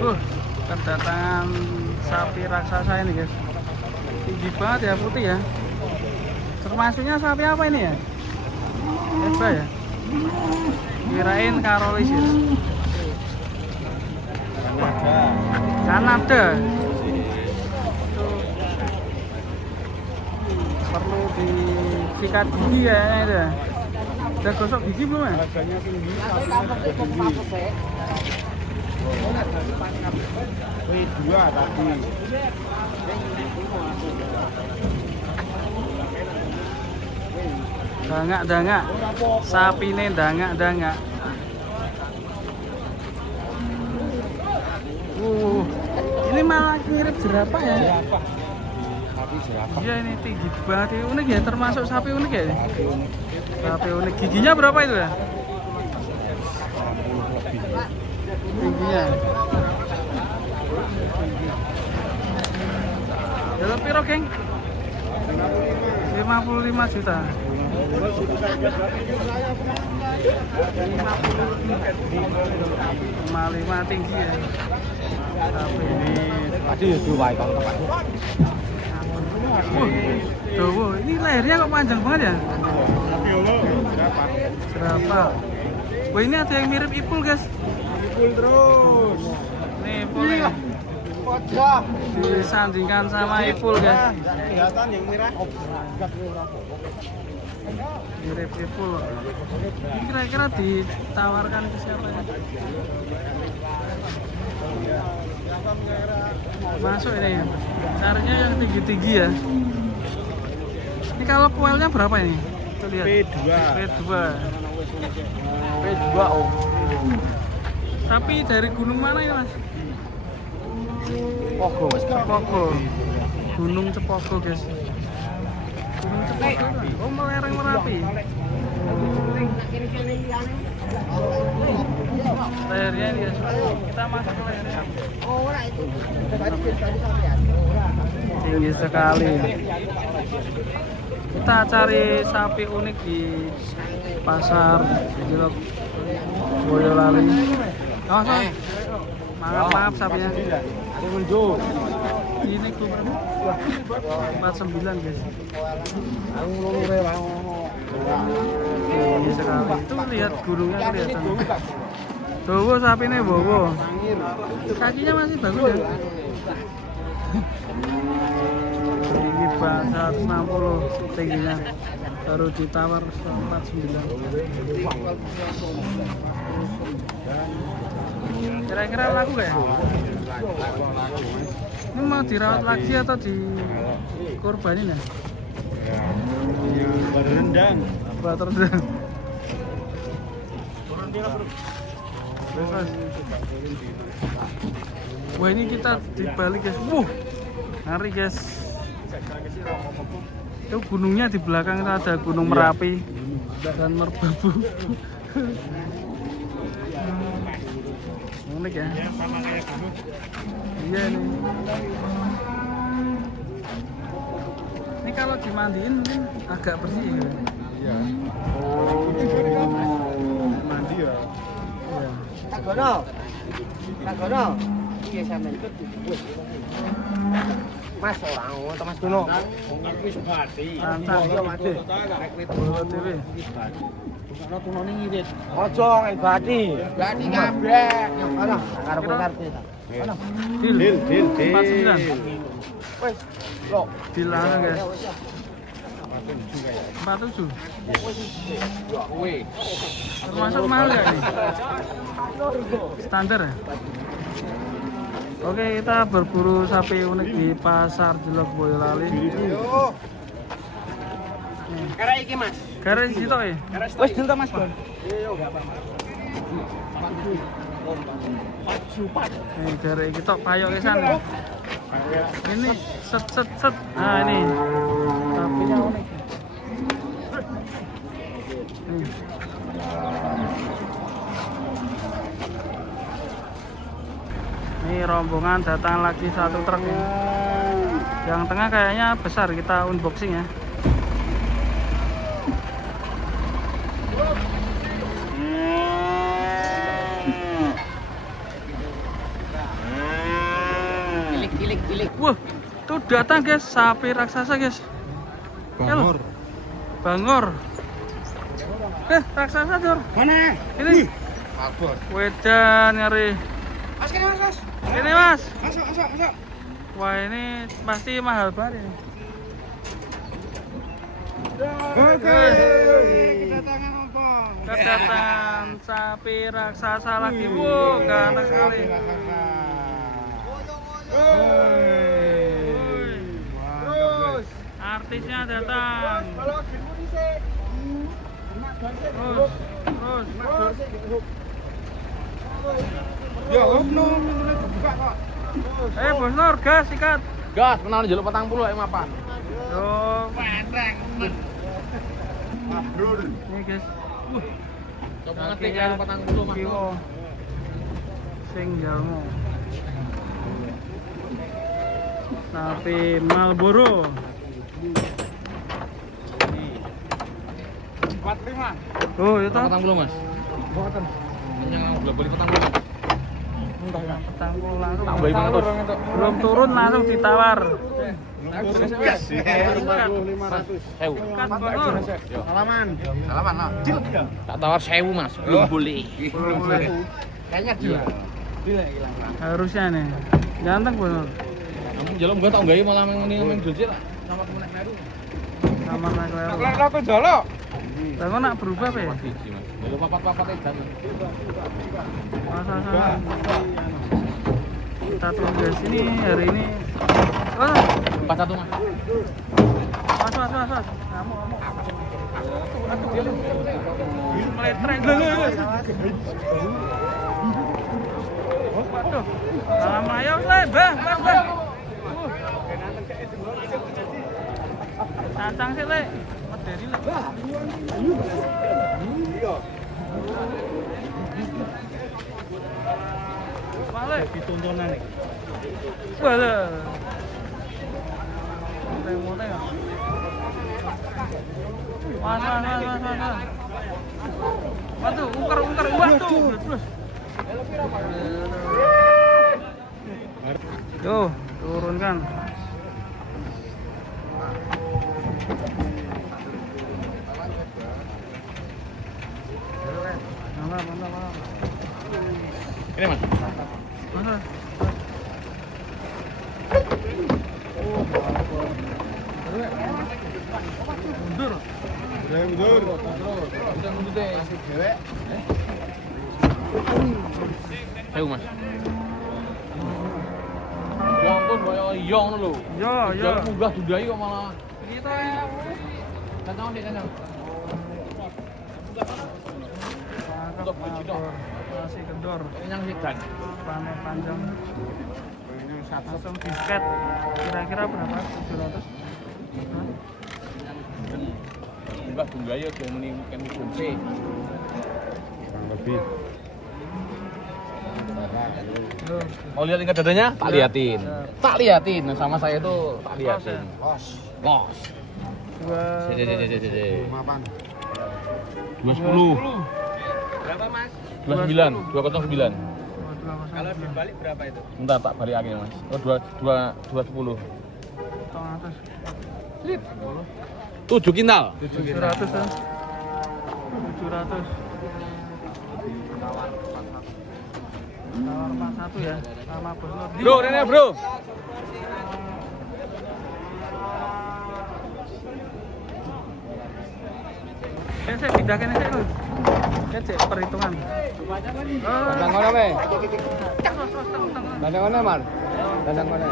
Kedatangan sapi raksasa ini guys. Tinggi banget ya, putih ya. Termasuknya sapi apa ini ya? Eba ya? Kirain Karolis ya. Kanada. Perlu disikat gigi kayaknya itu ya. Udah gosok gigi belum ya? Harganya tinggi, tinggi. Dua tadi. Dangak. Sapi ini dangak. Ini malah mirip jerapah ya? Jerapah. Sapi jerapah. Iya, ini tinggi banget. Unik ya, termasuk sapi unik ya? Sapi unik. Giginya berapa itu ya? 60 lebih. Tingginya. Jelok piro, geng? 55 juta. 55 tinggi ya. Tapi ini Tadi dua kalau tempat. ini lehernya kok panjang banget ya? Berapa? Wah, ini ada yang mirip ipul guys. Ipul terus. Nih ipul nih. Disandingkan sama ipul guys. Kelihatan yang merah. Mirip ipul. Ini kira-kira ditawarkan ke siapa ya? Masuk ini. Carinya yang tinggi-tinggi ya. Ini kalau poelnya berapa ini? Tuh lihat. P2. Om. Tapi dari gunung mana ya mas? Cepogo. Gunung Cepogo guys. Gunung Cepogo. Oh, melereng Merapi. Lehernya ini guys. Kita masuk ke lehernya. Tinggi sekali. Kita cari sapi unik di pasar Jelok Boyolali. Oh, maaf sapinya. Ini tuh 49 guys. Tinggi sekali. Itu lihat gunungnya kelihatan. Bowo sapi ini bowo. Kakinya masih bagus ya. Tinggi banget 160 tingginya. Baru ditawar 49. Kira-kira laku gak ya? Ini mau dirawat lagi atau dikorbanin ya? Baru rendang. Baru rendang. Wah, ini kita dibalik guys. Ngeri guys. Itu gunungnya di belakang itu ada Gunung Merapi dan Merbabu. Unik ya. Iya nih. Ini kalau dimandiin mungkin agak bersih ya. Iya. Mandi ya. Iya. Tak gono. Iya sampean. Mas orang ngono Mas Dono. Wong wis mati. Rancang yo mati. Bowo dhewe. Ana tunone ngirit. Ojo ngel bati. Bati kabeh. Ana karo ngerti ta. Ana. Dil. 49. Wes. Lo. Dilarang guys. 47. Termasuk mahal ya ini? Standar ya? Oke, kita berburu sapi unik di Pasar Jelok Boyolali. Kara iki Mas. Gara di situ ya? Wes dinta Mas Bon. Nih, gara kita payok ke sana. Ini set. Nah, ini sapinya unik. Nih. Ini rombongan datang lagi satu truk ya. Yang tengah kayaknya besar, kita unboxing ya. Wah, tuh datang guys, sapi raksasa guys. Bangor. Bangor. Raksasa Dur. Mana? Ini. Bangor. Wedan nyari. Mas, kene Mas. Ini Mas. Masuk. Wah ini pasti mahal banget ini. Oke. Kedatangan apa? Kedatangan sapi raksasa lagi. Wow, ganteng sekali. Terus Artisnya datang. Terus. ya oknum buka kok. Bos Nur, gas ikat. Gas, menawan Jelok 40 mapan. Yo, Pantrang men. Mabrur. ini guys. Coba ngetik ya 40 Mas. Kiwo. Sing jalmu. Sapi Berburu. 45. Oh, itu 40 Mas. Boten. Yang udah beli 40. Entah ya. petang langsung. Tak beli banget, Bos. Belum turun langsung ditawar. Gas. 500. Sewu. Ikat Bos Nur. Salaman. Salaman lah. Jelok ya. Tak tawar 1000 Mas. Belum boleh. Belum boleh. Kayaknya jual. Bila hilang. Harusnya nih. Ganteng Bos Nur. Kamu Jelok enggak tak nggawe malah mending dulce lah. Sama temen Meru. Sama naik lero. Lek tuh Jelok. Lah kok nak berubah apa ya? Siji Mas. Lho papat-papat edan. Masa. Kita tunggu guys ini hari ini. 41 Mas. Mas. Kamu. Meletrek. Waduh. Lama ayo le, Bah. Tantang sih le. Dari le. Balik Ditontonan nih. Waduh. Monteng ya. Mas. Waduh, ungker. Waduh, terus. Yo, turunkan. Mantap. Ini Mas. Mana? Mundur. Udah mundur deh. Sewu Mas. Ya ampun, kaya iya ngono lho. Yo. Jalan munggah dudai kok malah. Kita ya. Tantang Dik, tantang. Untuk biji dong. Masih kendor. Yang sedan. Panen panjang. Langsung disket. Kira-kira berapa? 700. Munggah dudai ya muni kemi dulce. Lebih. Mau lihat tingkat dadanya? Tak liatin. Tak liatin. Sama saya itu tak liatin. Los. Sini. Mapan. 210. Berapa Mas? 209. Kalau dibalik berapa itu? Bentar tak balik lagi Mas. Oh 210. 7 kintal. 700 ya. 700. Tawar 41 ya, sama Bos Nur. Bro, ini bro. Saya pindahkan aja lu. Kecek perhitungan. Tandang mana, Be? Tandang mana, Mar? Tandang mana?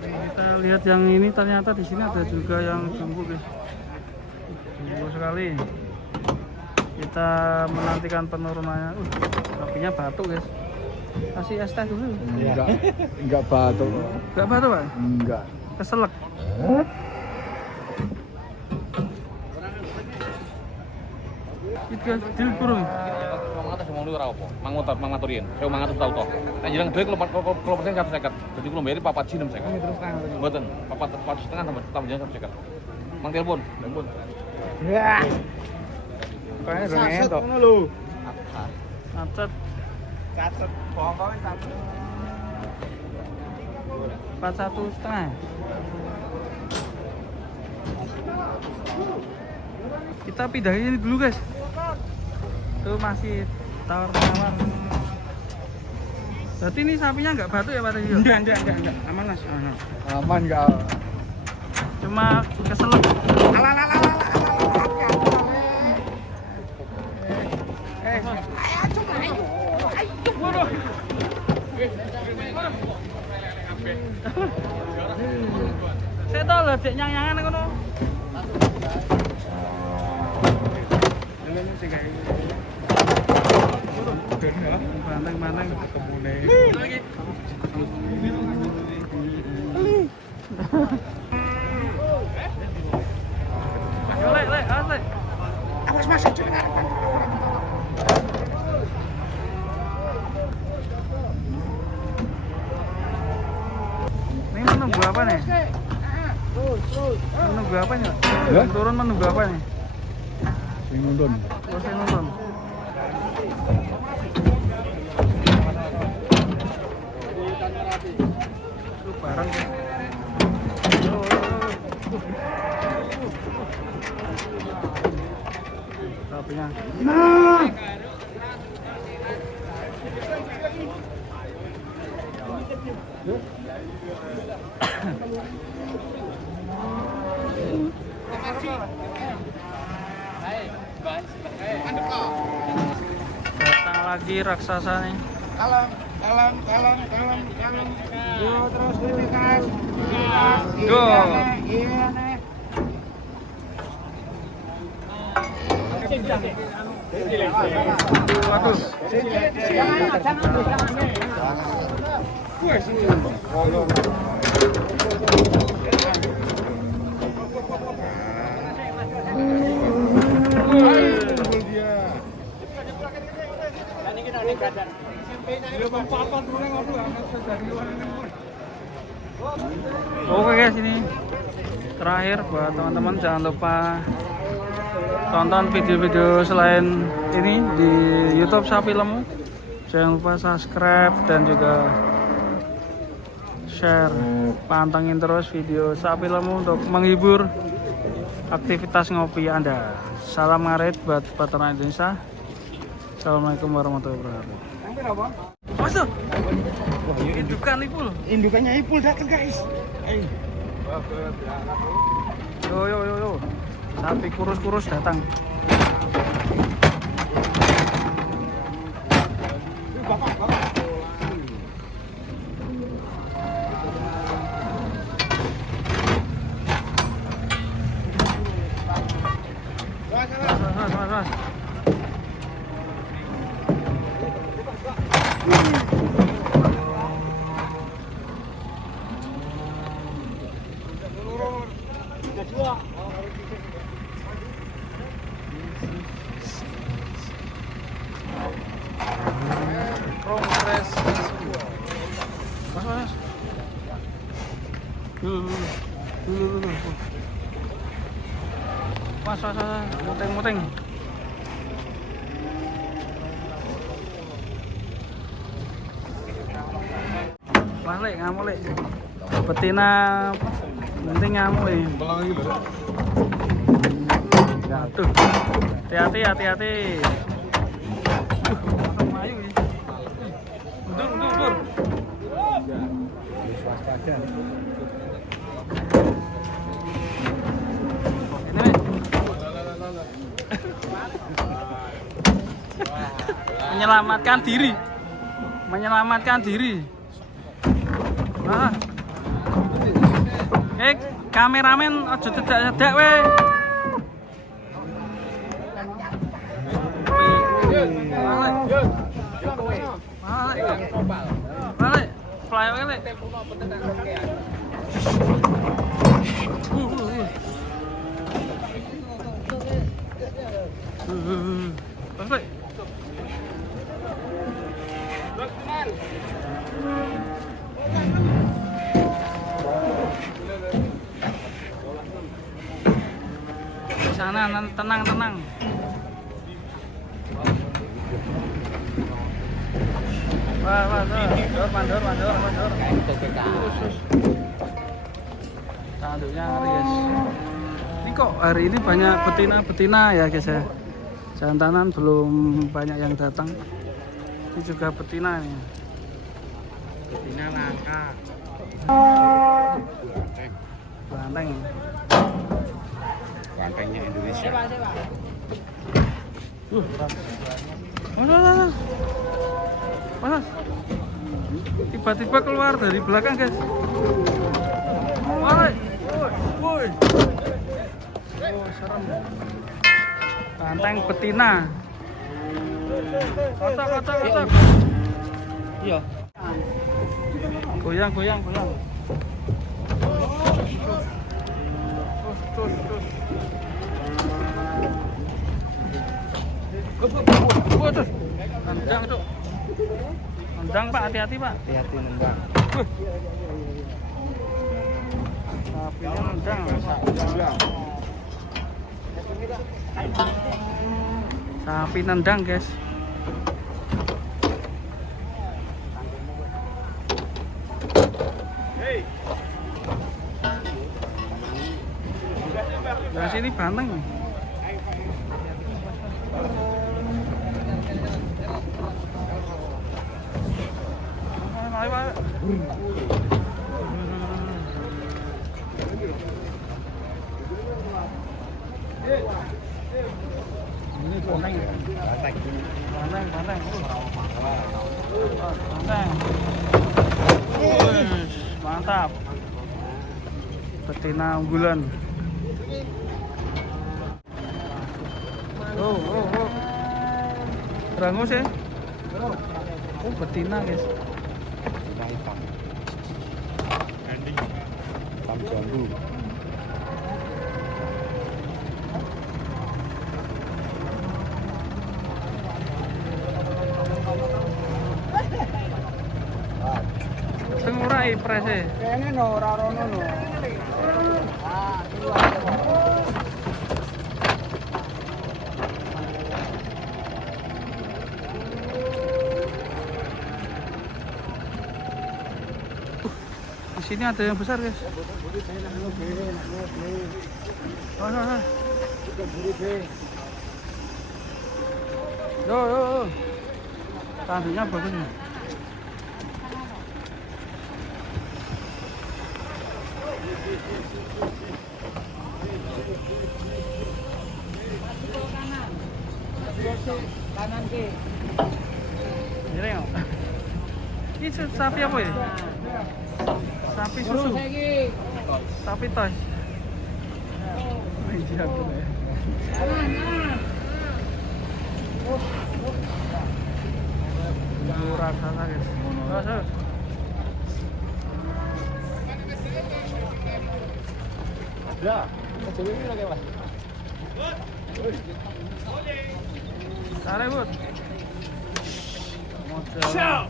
Kita lihat yang ini ternyata di sini ada juga yang jumbo guys. Jumbo sekali. Kita menantikan penurunannya. Sapinya batuk guys. Kasih es teh dulu. Enggak batuk. Enggak batuk Pak? Enggak. Keselak. Itu guys, deal burung. Mangat semua lu ora apa? Mangaturien. Saya mangat tau toh. Nek jeneng dhewe kalau persen 150. Jadi kalau bayar 4 jam 50. Terus kan. Mboten, 4,5 tambah jeneng 150. Mang telepon. Ya. Kayaknya udah Saset ngentok. ngono lho. Macet. Saset bongkong satu. 41,5. Kita pindah ini dulu guys. Tuh masih tawar-tawar. Berarti ini sapinya nggak batuk ya Pak Tio? Enggak. Aman Mas. Aman enggak. Cuma keselak. Saya tahu lah dek nyang-nyangan ngono. Banteng-banteng kemune. Lagi. Yo lek, awas lek. Awas Mas, jangan. Ini menunggu apa nih? Menunggu apa nih? Ya? Turun menunggu apa nih? Sing nuntun. Oh, saya nonton. Lu bareng ya? Sapinya. Datang lagi raksasa nih. Kalem. Yo terus ini Mas. Go. Iya nih. Waduh. Oke guys, ini terakhir buat teman-teman, jangan lupa tonton video-video selain ini di YouTube Sapi Lemu. Jangan lupa subscribe dan juga share. Pantengin terus video Sapi Lemu untuk menghibur aktivitas ngopi Anda. Salam ngarit buat peternak Indonesia. Assalamualaikum warahmatullahi wabarakatuh. Masuk. Indukan ipul. Indukannya ipul datang guys. Yo. Sapi kurus-kurus datang. Bapak. Mas. Progres. Mas. Dulu. Mas, muteng. Balik ngamuk lek. Betina penting ngamuk nih. Tuh. Hati-hati. Ayo ini. Mundur. Menyelamatkan diri. Kameramen aja cedak-cedak we. Balik. Fly we lek. Balik. Di sana tenang. Wah, mandor. Tanduknya ngeri guys. Ini kok hari ini banyak betina ya guys ya. Jantanan belum banyak yang datang. Ini juga betina nih. Betina langka. Banteng. Bantengnya Indonesia. Panas. Tiba-tiba keluar dari belakang guys. Woi. Oh, serem. Banteng betina. Kotak. Iya. Goyang. Terus. Waduh. Nendang tuh. Nendang Pak, hati-hati Pak. Hati-hati nendang. Sapinya nendang. Sapi nendang guys. Dari sini banteng. Ayo. Ini banteng. Mantap. Betina unggulan. Oh. Rangus ya? Oh, betina guys. Hitam. Hitam jambu. Sengurai prese. Kayaknya ora rono no. Di sini ada yang besar guys. Yo. Tanduknya bagus nih. Kanan ke. Ini sapi apa ya? Sapi susu. Sapi toy. Berburu raksasa guys. Masuk. Ya, jadi ini lagi Mas. Tarik bud. Model.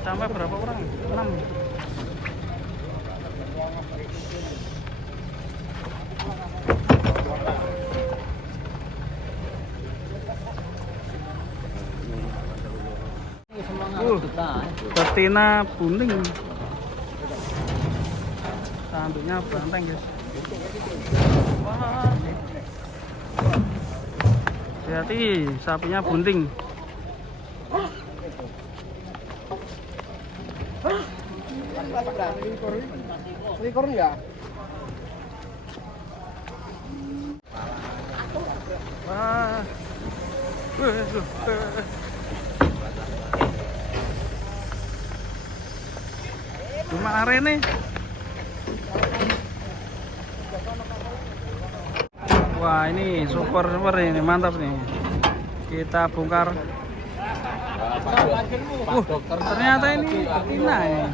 Sampai berapa orang? 6. Betina bunting. Tanduknya banteng guys. Wah. Hati-hati, sapinya bunting. Selikur ya? Wah. Cuma arene. Wah, ini super ini mantap nih. Kita bongkar. Ternyata ini betina ya.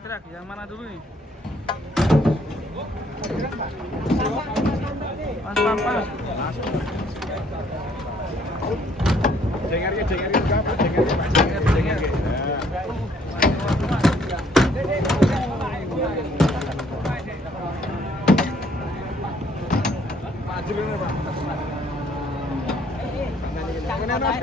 Gerak, yang mana dulu nih? pas. Jengernya berapa? Jengernya. Maju ini, Pak. Ini Mas,